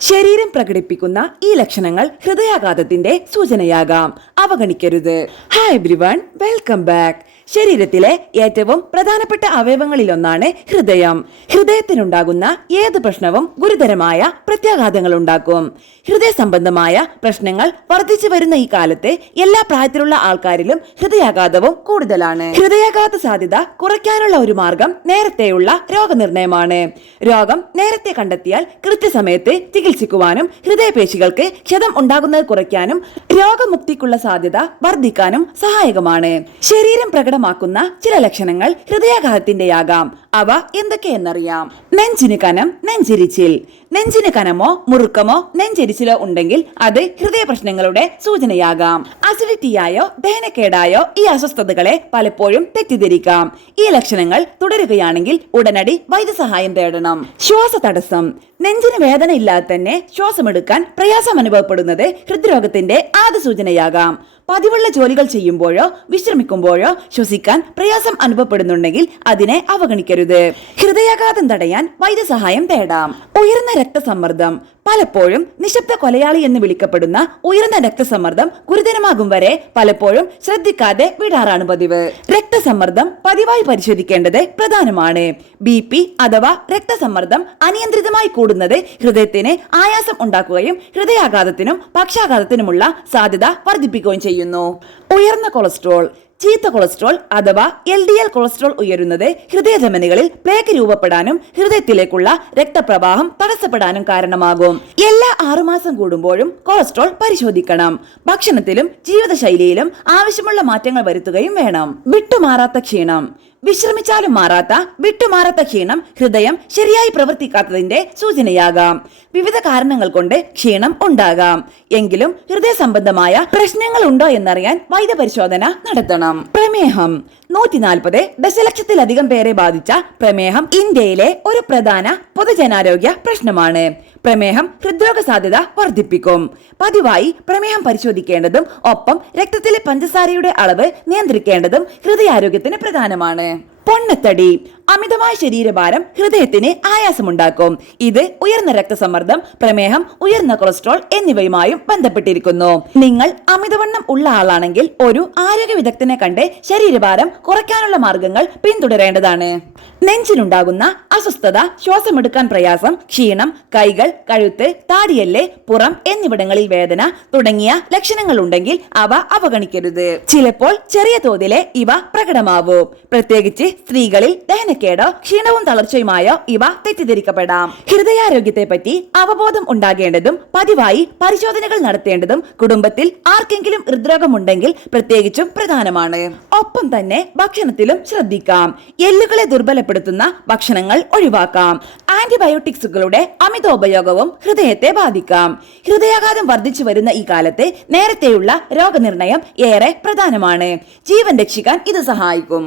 ശരീരം പ്രകടിപ്പിക്കുന്ന ഈ ലക്ഷണങ്ങൾ ഹൃദയാഘാതത്തിന്റെ സൂചനയാകാം. അവഗണിക്കരുത്. Hi everyone, welcome back. ശരീരത്തിലെ ഏറ്റവും പ്രധാനപ്പെട്ട അവയവങ്ങളിലൊന്നാണ് ഹൃദയം. ഹൃദയത്തിനുണ്ടാകുന്ന ഏത് പ്രശ്നവും ഗുരുതരമായ പ്രത്യാഘാതങ്ങൾ ഉണ്ടാക്കും. ഹൃദയ സംബന്ധമായ പ്രശ്നങ്ങൾ വർദ്ധിച്ചു വരുന്ന ഈ കാലത്ത് എല്ലാ പ്രായത്തിലുള്ള ആൾക്കാരിലും ഹൃദയാഘാതവും കൂടുതലാണ്. ഹൃദയാഘാത സാധ്യത കുറയ്ക്കാനുള്ള ഒരു മാർഗം നേരത്തെയുള്ള രോഗനിർണയമാണ്. രോഗം നേരത്തെ കണ്ടെത്തിയാൽ കൃത്യസമയത്ത് ചികിത്സിക്കുവാനും ഹൃദയപേശികൾക്ക് ക്ഷതം ഉണ്ടാകുന്നത് കുറയ്ക്കാനും രോഗമുക്തിക്കുള്ള സാധ്യത വർദ്ധിക്കാനും സഹായകമാണ്. ശരീരം പ്രകടമാക്കുന്ന ചില ലക്ഷണങ്ങൾ ഹൃദയാഘാതത്തിന്റെയാകാം. അവ എന്തൊക്കെയെന്നറിയാം. നെഞ്ചിന് കനം, നെഞ്ചിരിച്ചിൽ. നെഞ്ചിന് കനമോ മുറുക്കമോ നെഞ്ചരിച്ചിലോ ഉണ്ടെങ്കിൽ അത് ഹൃദയ പ്രശ്നങ്ങളുടെ സൂചനയാകാം. അസിഡിറ്റിയായോ ദഹനക്കേടായോ ഈ അസ്വസ്ഥതകളെ പലപ്പോഴും തെറ്റിദ്ധരിക്കാം. ഈ ലക്ഷണങ്ങൾ തുടരുകയാണെങ്കിൽ ഉടനടി വൈദ്യസഹായം തേടണം. ശ്വാസതടസ്സം. നെഞ്ചിന് വേദന ഇല്ലാതെ തന്നെ ശ്വാസമെടുക്കാൻ പ്രയാസം അനുഭവപ്പെടുന്നത് ഹൃദ്രോഗത്തിന്റെ ആദ്യ സൂചനയാകാം. പതിവുള്ള ജോലികൾ ചെയ്യുമ്പോഴോ വിശ്രമിക്കുമ്പോഴോ ശ്വസിക്കാൻ പ്രയാസം അനുഭവപ്പെടുന്നുണ്ടെങ്കിൽ അതിനെ അവഗണിക്കരുത്. ഹൃദയാഘാതം തടയാൻ വൈദ്യസഹായം തേടാം. ഉയർന്ന രക്തസമ്മർദ്ദം. പലപ്പോഴും നിശബ്ദ കൊലയാളി എന്ന് വിളിക്കപ്പെടുന്ന ഉയർന്ന രക്തസമ്മർദ്ദം ഗുരുതരമാകും വരെ പലപ്പോഴും ശ്രദ്ധിക്കാതെ വിടാറാണ് പതിവ്. രക്തസമ്മർദ്ദം പതിവായി പരിശോധിക്കേണ്ടത് പ്രധാനമാണ്. BP അഥവാ രക്തസമ്മർദ്ദം അനിയന്ത്രിതമായി കൂടുന്നത് ഹൃദയത്തിന് ആയാസം ഉണ്ടാക്കുകയും ഹൃദയാഘാതത്തിനും പക്ഷാഘാതത്തിനുമുള്ള സാധ്യത വർദ്ധിപ്പിക്കുകയും ചെയ്യുന്നു. ഉയർന്ന കൊളസ്ട്രോൾ. ചീത്ത കൊളസ്ട്രോൾ അഥവാ LDL കൊളസ്ട്രോൾ ഉയരുന്നത് ഹൃദയധമനികളിൽ പ്ലേക്ക് രൂപപ്പെടാനും ഹൃദയത്തിലേക്കുള്ള രക്തപ്രവാഹം തടസ്സപ്പെടാനും കാരണമാകും. എല്ലാ 6 മാസം കൂടുമ്പോഴും കൊളസ്ട്രോൾ പരിശോധിക്കണം. ഭക്ഷണത്തിലും ജീവിതശൈലിയിലും ആവശ്യമുള്ള മാറ്റങ്ങൾ വരുത്തുകയും വേണം. വിട്ടുമാറാത്ത ക്ഷീണം. വിശ്രമിച്ചാലും മാറാത്ത വിട്ടുമാറാത്ത ക്ഷീണം ഹൃദയം ശരിയായി പ്രവർത്തിക്കാത്തതിന്റെ സൂചനയാകാം. വിവിധ കാരണങ്ങൾ കൊണ്ട് ക്ഷീണം ഉണ്ടാകാം. എങ്കിലും ഹൃദയ സംബന്ധമായ പ്രശ്നങ്ങൾ ഉണ്ടോ എന്നറിയാൻ വൈദ്യപരിശോധന നടത്തണം. പ്രമേഹം. 140 ദശലക്ഷത്തിലധികം പേരെ ബാധിച്ച പ്രമേഹം ഇന്ത്യയിലെ ഒരു പ്രധാന പൊതുജനാരോഗ്യ പ്രശ്നമാണ്. പ്രമേഹം ഹൃദ്രോഗ സാധ്യത വർദ്ധിപ്പിക്കും. പതിവായി പ്രമേഹം പരിശോധിക്കേണ്ടതും ഒപ്പം രക്തത്തിലെ പഞ്ചസാരയുടെ അളവ് നിയന്ത്രിക്കേണ്ടതും ഹൃദയാരോഗ്യത്തിന് പ്രധാനമാണ്. പൊണ്ണത്തടി. അമിതമായ ശരീരഭാരം ഹൃദയത്തിന് ആയാസമുണ്ടാക്കും. ഇത് ഉയർന്ന രക്തസമ്മർദ്ദം, പ്രമേഹം, ഉയർന്ന കൊളസ്ട്രോൾ എന്നിവയുമായും ബന്ധപ്പെട്ടിരിക്കുന്നു. നിങ്ങൾ അമിതവണ്ണം ഉള്ള ആളാണെങ്കിൽ ഒരു ആരോഗ്യ വിദഗ്ധനെ കണ്ട് ശരീരഭാരം കുറയ്ക്കാനുള്ള മാർഗങ്ങൾ പിന്തുടരേണ്ടതാണ്. നെഞ്ചിനുണ്ടാകുന്ന അസ്വസ്ഥത, ശ്വാസമെടുക്കാൻ പ്രയാസം, ക്ഷീണം, കൈകൾ, കഴുത്ത്, താടിയെല്ല്, പുറം എന്നിവിടങ്ങളിൽ വേദന തുടങ്ങിയ ലക്ഷണങ്ങൾ ഉണ്ടെങ്കിൽ അവ അവഗണിക്കരുത്. ചിലപ്പോൾ ചെറിയ തോതിലെ ഇവ പ്രകടമാവും. പ്രത്യേകിച്ച് സ്ത്രീകളിൽ ദഹനക്കേടോ ക്ഷീണവും തളർച്ചയുമായോ ഇവ തെറ്റിദ്ധരിക്കപ്പെടാം. ഹൃദയാരോഗ്യത്തെ പറ്റി അവബോധം ഉണ്ടാകേണ്ടതും പതിവായി പരിശോധനകൾ നടത്തേണ്ടതും കുടുംബത്തിൽ ആർക്കെങ്കിലും ഹൃദ്രോഗമുണ്ടെങ്കിൽ പ്രത്യേകിച്ചും പ്രധാനമാണ്. ഒപ്പം തന്നെ ഭക്ഷണത്തിലും ശ്രദ്ധിക്കാം. എല്ലുകളെ ദുർബലപ്പെടുത്തുന്ന ഭക്ഷണങ്ങൾ ഒഴിവാക്കാം. ആന്റിബയോട്ടിക്സുകളുടെ അമിതോപയോഗവും ഹൃദയത്തെ ബാധിക്കാം. ഹൃദയാഘാതം വർദ്ധിച്ചു വരുന്ന ഈ കാലത്ത് നേരത്തെയുള്ള രോഗനിർണയം ഏറെ പ്രധാനമാണ്. ജീവൻ രക്ഷിക്കാൻ ഇത് സഹായിക്കും.